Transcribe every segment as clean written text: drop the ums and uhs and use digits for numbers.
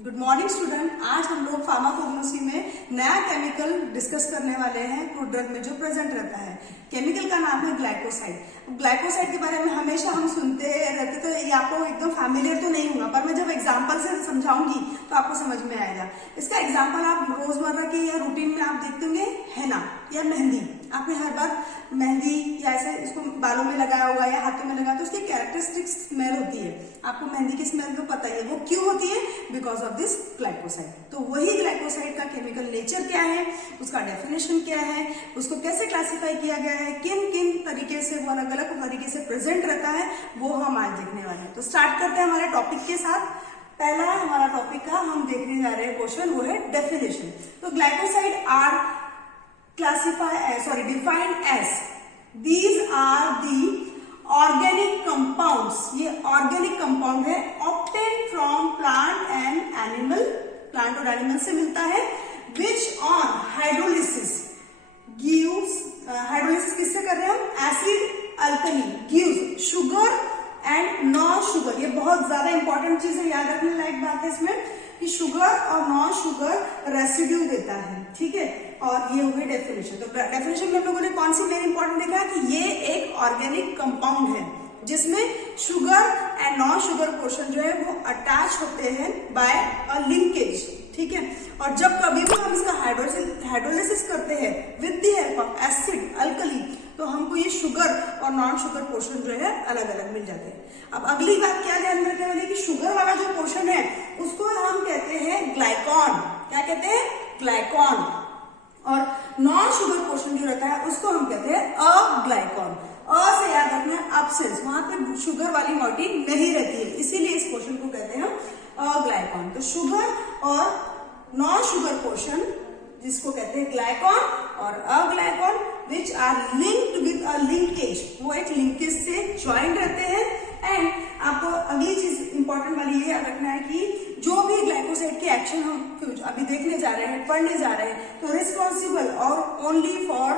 Good morning student. आज हम लोग फार्माकोग्नोसी में नया केमिकल डिस्कस करने वाले हैं क्रूड ड्रग में जो प्रेजेंट रहता है। केमिकल का नाम है ग्लाइकोसाइड। ग्लाइकोसाइड के बारे में हमेशा हम सुनते रहते, तो ये आपको एकदम फैमिलियर तो नहीं होगा, पर मैं जब एग्जांपल से समझाऊंगी तो आपको समझ में आएगा। इसका एग्जांपल आप रोजमर्रा के या रूटीन में आप देखते होंगे, हेना या मेहंदी। आपने हर बार मेहंदी या ऐसे इसको बालों में लगाया होगा या हाथों में लगाया, तो उसकी कैरेक्टरिस्टिक स्मेल होती है। आपको मेहंदी की स्मेल तो पता ही है, वो क्यों होती है? Because of this glycoside. तो वही ग्लाइकोसाइड का केमिकल नेचर क्या है, उसका डेफिनेशन क्या है, उसको कैसे क्लासिफाई किया गया है, किन किन तरीके से वो अलग अलग तरीके से प्रेजेंट रहता है, वो हम आज देखने वाले हैं। तो स्टार्ट करते हैं हमारे टॉपिक के साथ। पहला हमारा टॉपिक का हम देखने जा रहे हैं क्वेश्चन, वो है डेफिनेशन। तो glycoside are defined as these are the organic compounds। ये ऑर्गेनिक कंपाउंड है, obtained from plant and animal, plant और एनिमल से मिलता है, which on hydrolysis gives hydrolysis किससे कर रहे हैं हम? Acid alkali gives sugar and non sugar। ये बहुत ज्यादा इंपॉर्टेंट चीज है, याद रखने लायक बात है इसमें कि शुगर और नॉन शुगर रेसिड्यू देता है, ठीक है। और ये हो गई डेफिनेशन। तो डेफिनेशन में हम लोगों ने कौन सी मेन इंपॉर्टेंट देखा कि ये एक ऑर्गेनिक कंपाउंड है जिसमें sugar and non sugar portion जो है वो अटैच होते हैं बाय अ लिंकेज, ठीक है। और जब कभी भी हम इसका हाइड्रोलिसिस करते हैं with the help of acid alkali, तो हमको ये शुगर और नॉन शुगर पोर्शन जो है अलग अलग मिल जाते हैं। अब अगली बात क्या ध्यान रखने वाली कि शुगर वाला जो पोर्शन है उसको हम कहते हैं ग्लाइकॉन। क्या कहते हैं? ग्लाइकॉन। और नॉन शुगर पोर्शन जो रहता है उसको हम कहते हैं अग्लाइकॉन। अ से याद रखना है अब्सेंस, वहां पे शुगर वाली मॉइटी नहीं रहती है, इसीलिए इस पोर्शन को कहते हैं हम अग्लाइकॉन। तो शुगर और नॉन शुगर पोर्शन जिसको कहते हैं ग्लाइकॉन और aglycone, which are linked with a linkage, वो एक लिंकेज से ज्वाइंट रहते हैं। एंड आपको अगली चीज इंपॉर्टेंट वाली ये याद रखना है कि जो भी ग्लाइकोसाइड के एक्शन हम अभी देखने जा रहे हैं, पढ़ने जा रहे हैं, तो रिस्पॉन्सिबल और only for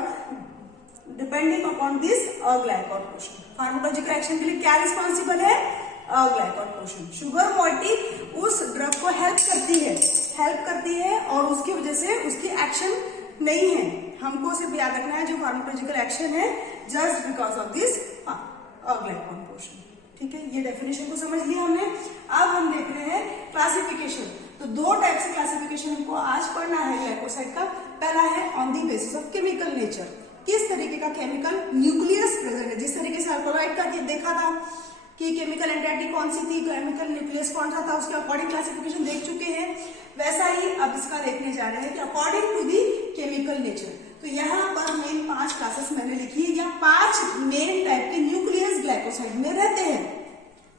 depending upon this aglycone portion. Pharmacological action के लिए क्या रिस्पॉन्सिबल है? Aglycone portion. शुगर मॉइटी उस ड्रग को हेल्प करती है और उसकी वजह से उसकी एक्शन नहीं है। हमको सिर्फ याद रखना है जो फार्माकोलॉजिकल एक्शन है just because of this aglycone portion, ठीक है। ये डेफिनेशन को समझ लिया हमने। अब हम देख रहे हैं क्लासिफिकेशन। तो दो टाइप से क्लासिफिकेशन हमको आज पढ़ना है ग्लाइकोसाइड का। पहला है on the basis of chemical nature, किस तरीके का केमिकल न्यूक्लियस प्रेजेंट है। जिस तरीके से अल्कोहलाइड का देखा था कि केमिकल एंटिटी कौन सी थी, केमिकल न्यूक्लियस कौन सा था, उसके अकॉर्डिंग क्लासिफिकेशन देख चुके हैं। वैसा ही अब इसका देखने जा रहे हैं कि according to the chemical nature. तो यहाँ पर मेन 5 क्लासेस मैंने लिखी है, या 5 मेन टाइप के न्यूक्लियस ग्लाइकोसाइड में रहते हैं।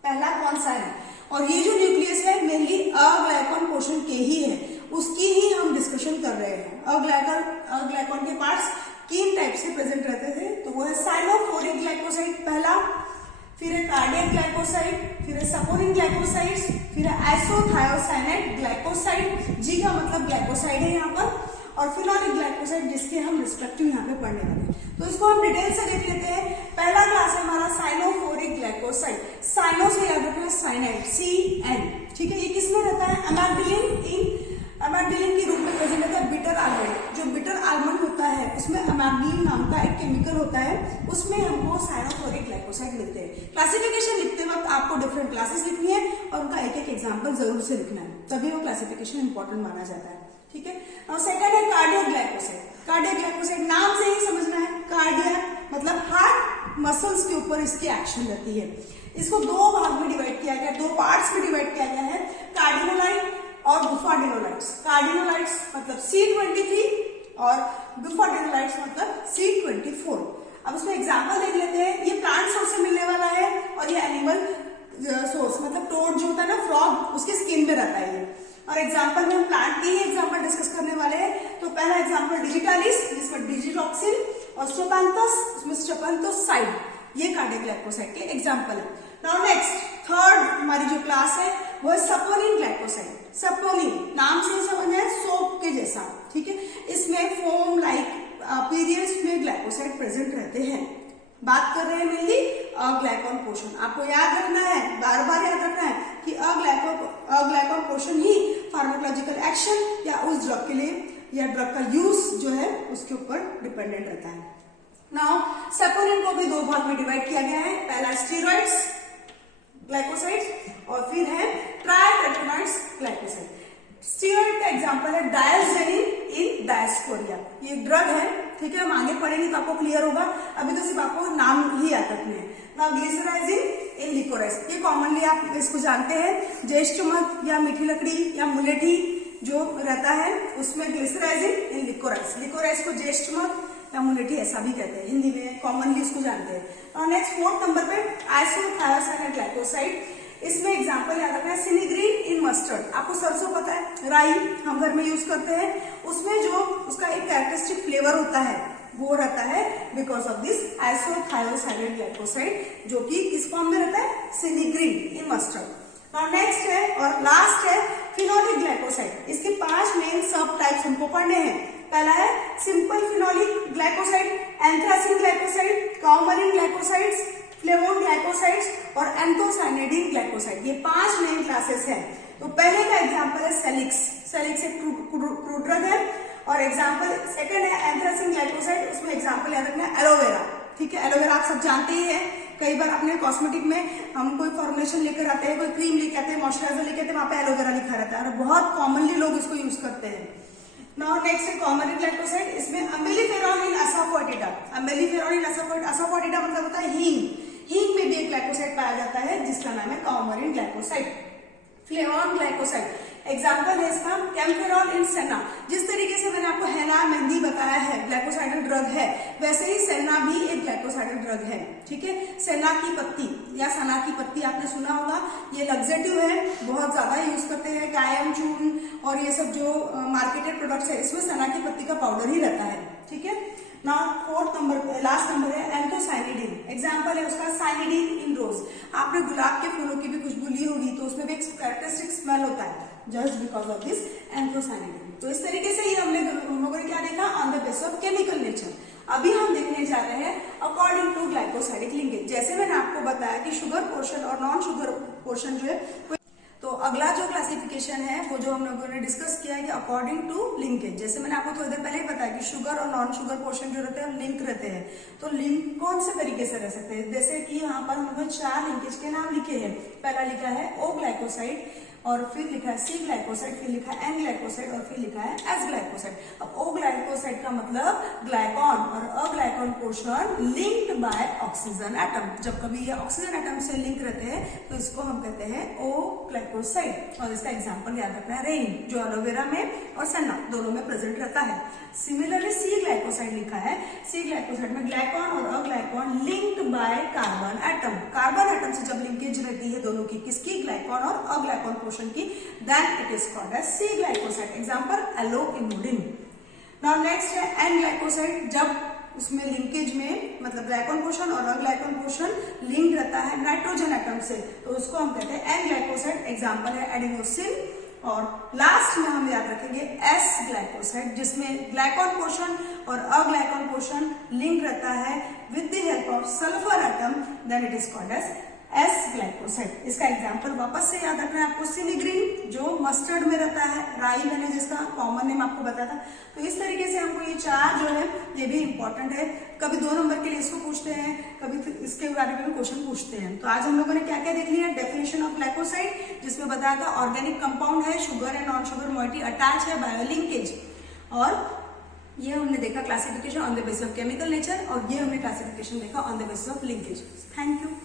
पहला कौन सा है? और ये जो न्यूक्लियस है मेनली अग्लाइकॉन पोर्शन के ही है, उसकी ही हम डिस्कशन कर रहे हैं। अग्लाइकॉन के पार्ट्स किन टाइप से प्रेजेंट रहते थे? तो वो है साइनोफोरिक ग्लाइकोसाइड पहला, फिर है कार्डियक ग्लाइकोसाइड, फिर है सपोनिक ग्लाइकोसाइड, फिर है आइसोथायोसाइनेट ग्लाइकोसाइड। जी का मतलब ग्लाइकोसाइड है यहाँ पर, और फिनोलिक ग्लाइकोसाइड जिसके हम रिस्पेक्टिव यहाँ पे पढ़ने वाले हैं। तो इसको हम डिटेल से देख लेते हैं। पहला क्लास है हमारा साइनोफोरिक ग्लाइकोसाइड। साइनो से याद रखना है साइनाइड, CN, ठीक है। ये किसमें रहता है? अमैग्डिलिन के रूप में प्रेजेंट रहता है। बिटर आलमंड, जो बिटर आलमंड होता है उसमें अमैग्डिलिन नाम का एक केमिकल होता है, उसमें हमको साइनोफोरिक ग्लाइकोसाइड मिलते हैं। क्लासिफिकेशन लिखते वक्त आपको डिफरेंट क्लासेस लिखनी है और उनका एक एक एग्जाम्पल जरूर से लिखना है, तभी वो क्लासिफिकेशन इंपॉर्टेंट माना जाता है, ठीक है। और सेकंड है कार्डियक ग्लाइकोसाइड। कार्डियक ग्लाइकोसाइड नाम से ही समझना है, कार्डियक मतलब हार्ट मसल्स के ऊपर इसकी एक्शन रहती है। इसको दो भाग में डिवाइड किया गया, दो पार्ट्स में डिवाइड किया गया है, कार्डिनोलाइट और बुफाडिनोलाइट्स। कार्डिनोलाइट्स मतलब C23 और बुफाडिनोलाइट्स मतलब C24। अब उसमें एग्जाम्पल देख लेते हैं। ये प्लांट सोर्स से मिलने वाला है और ये एनिमल सोर्स मतलब टोड जो होता है ना, फ्रॉग, उसके स्किन में रहता है ये। और एग्जाम्पल में हम प्लांट के ही एग्जाम्पल डिस्कस करने वाले हैं। तो पहला एग्जाम्पल डिजिटालिस, जिसमें डिजिटॉक्सिन, और स्ट्रोपैंथस, उसमें स्ट्रोपैंथोसाइड, ये कार्डियक ग्लाइकोसाइड के एग्जाम्पल है। नाउ नेक्स्ट थर्ड हमारी जो क्लास है वो है सपोनिन ग्लाइकोसाइड। सपोनिन नाम से ही समझ है, सोप के जैसा, ठीक है। इसमें फोम लाइक अपीयरेंस में ग्लाइकोसाइड प्रेजेंट रहते हैं। बात कर रहे हैं मेनली अग्लाइकॉन पोर्शन। आपको याद रखना है, बार बार याद रखना है कि अग्लाइकॉन पोर्शन ही फार्माकोलॉजिकल एक्शन या उस ड्रग के लिए या ड्रग का यूज जो है उसके ऊपर डिपेंडेंट रहता है। नाउ सेपोनिन को भी दो भाग में डिवाइड किया गया है, पहला स्टीरॉइड्स ग्लाइकोसाइड्स और फिर है ट्राइटेट्रानॉइड्स ग्लाइकोसाइड। स्टीरॉइड का एग्जांपल है डायस्जेनिन इन डायस्पोरिया, ये ड्रग है, ठीक है, हम आगे पढ़ेंगे तो आपको क्लियर होगा, अभी तो सिर्फ आपको नाम ही याद रखने हैं। नाउ ग्लिसराइजिन इन लिकोराइस, ये कॉमनली आप इसको जानते हैं, ज्येष्ठ मध या मीठी लकड़ी या मुलेठी जो रहता है उसमें ग्लिसराइजिन इन लिकोराइस, लिकोराइस को ज्येष्ठ मध या मुलेठी ऐसा भी कहते हैं, हिंदी में कॉमनली इसको जानते हैं। और नेक्स्ट 4th नंबर पे आइसोथायोसाइनेट ग्लाइकोसाइड, इसमें एग्जांपल याद रखना है सिनिग्रीन इन मस्टर्ड, आपको सरसों पता है, राई हम घर में यूज करते हैं, उसमें जो उसका एक कैरेक्टरिस्टिक फ्लेवर होता है वो रहता है because of this isothiocyanate glycoside, जो कि किस फॉर्म में रहता है, सिनिग्रीन इन मस्टर्ड। और नेक्स्ट है और लास्ट है फिनोलिक ग्लाइकोसाइड, इसके 5 मेन सब टाइप्स हमको पढ़ने हैं। पहला है simple phenolic glycoside, anthracene glycoside, coumarin glycosides, flavone glycosides और एंथोसाइनेडिन ग्लाइकोसाइड, ये 5 मेन क्लासेस हैं। तो पहले का एग्जांपल है सेलिक्स, सेलिक्स एक क्रूड ड्रग है, और एग्जांपल सेकंड है एंथ्रासिन ग्लाइकोसाइड, उसमें एग्जांपल याद रखना है एलोवेरा, ठीक है, एलोवेरा आप सब जानते ही है, कई बार अपने कॉस्मेटिक में हम कोई फॉर्मुलेशन लेकर आते हैं, कोई क्रीम लेके आते हैं, मॉइस्चराइजर लेके आते हैं, वहां पे एलोवेरा लिखा रहता है और बहुत कॉमनली लोग इसको यूज करते हैं। नाउ नेक्स्ट है काउमरिन ग्लाइकोसाइड, इसमें अमेलिफेरॉन इन असाफोटिडा, अमेलिफेरॉन इन असाफोटिडा मतलब होता है हींग, हींग में भी एक ग्लाइकोसाइड पाया जाता है जिसका नाम है काउमरिन ग्लाइकोसाइड। फ्लेवोन ग्लाइकोसाइड, एग्जाम्पल है इसका कैम्फेरॉल इन सेना, जिस तरीके से मैंने आपको हेना मेहंदी बताया है ग्लाइकोसाइडल ड्रग है, वैसे ही सेना भी एक ग्लाइकोसाइडल ड्रग है, ठीक है। सेना की पत्ती या सना की पत्ती आपने सुना होगा, ये लग्जेटिव है, बहुत ज्यादा यूज करते हैं, कायम चूर्ण और ये सब जो मार्केटेड प्रोडक्ट्स है इसमें सना की पत्ती का पाउडर ही रहता है, ठीक है। Now 4th number last number है एंथोसाइनिडिन, एग्जांपल है उसका साइनिडिन इन रोज, आपने गुलाब के फूलों की भी खुशबू ली होगी तो उसमें भी एक कैरेक्टरिस्टिक स्मेल होता है जस्ट बिकॉज ऑफ दिस एंथोसाइनिडिन। तो इस तरीके से ही हम लोगों ने क्या देखा on the basis of chemical nature. अभी हम देखने जा रहे हैं अकॉर्डिंग टू ग्लाइकोसाइडिक लिंकेज, जैसे मैंने आपको बताया कि शुगर पोर्शन और नॉन शुगर पोर्शन जो है, तो अगला जो क्लासिफिकेशन है वो जो हम लोगों ने डिस्कस किया है कि अकॉर्डिंग टू लिंकेज, जैसे मैंने आपको थोड़ी देर पहले ही बताया कि शुगर और नॉन शुगर पोर्शन जो रहते हैं लिंक रहते हैं, तो लिंक कौन से तरीके से रह सकते हैं, जैसे कि यहाँ पर हम लोगों ने 4 लिंकेज के नाम लिखे हैं। पहला लिखा है ओ ग्लाइकोसाइड और फिर लिखा है सी ग्लाइकोसाइड, फिर लिखा है एन ग्लाइकोसाइड और फिर लिखा है एस ग्लाइकोसाइड। अब ओ ग्लाइकोसाइड का मतलब ग्लाइकॉन और aglycone portion linked by oxygen atom, जब कभी ये ऑक्सीजन एटम से लिंक रहते हैं तो इसको हम कहते हैं ओ ग्लाइकोसाइड। और इसका एग्जांपल याद रखना है रेन, जो एलोवेरा में और सन्ना दोनों में प्रेजेंट रहता है। सिमिलरली सी ग्लाइकोसाइड लिखा है, सी ग्लाइकोसाइड में ग्लाइकॉन और aglycone linked by carbon atom, carbon atom से जब लिंकेज रहती है दोनों की, किसकी, ग्लाइकॉन और अग्लाइकॉन पोर्शन की, then it is called as C glycoside, example aloe emodin. Now next है एन ग्लाइकोसाइड, जब उसमें लिंकेज में मतलब ग्लाइकॉन पोर्शन और अग्लाइकॉन पोर्शन लिंक रहता है नाइट्रोजन एटम से, तो उसको हम कहते हैं एन ग्लाइकोसाइड, एग्जांपल है एडेनोसिन। और लास्ट में हम याद रखेंगे एस ग्लाइकोसाइड, जिसमें ग्लाइकॉन पोर्शन और अग्लाइकॉन पोर्शन लिंक रहता है with the help of sulphur atom, then it is called as S glycoside. इसका एग्जांपल वापस से याद रखना है आपको, सिनिग्रीन जो मस्टर्ड में रहता है, राई मैंने जिसका कॉमन नेम आपको बताया था। तो इस तरीके से हमको ये 4 जो है ये भी इंपॉर्टेंट है, कभी 2 नंबर के लिए इसको पूछते हैं, कभी इसके बारे में भी क्वेश्चन पूछते हैं। तो आज हम लोगों ने क्या क्या देख लिया, डेफिनेशन ऑफ ग्लाइकोसाइड जिसमें बताया था ऑर्गेनिक कंपाउंड है, sugar and non sugar moiety attach है, बायोलिंकेज, और ये हमने देखा classification on the basis of chemical nature, और ये हमने क्लासिफिकेशन देखा on the basis of linkage. Thank you.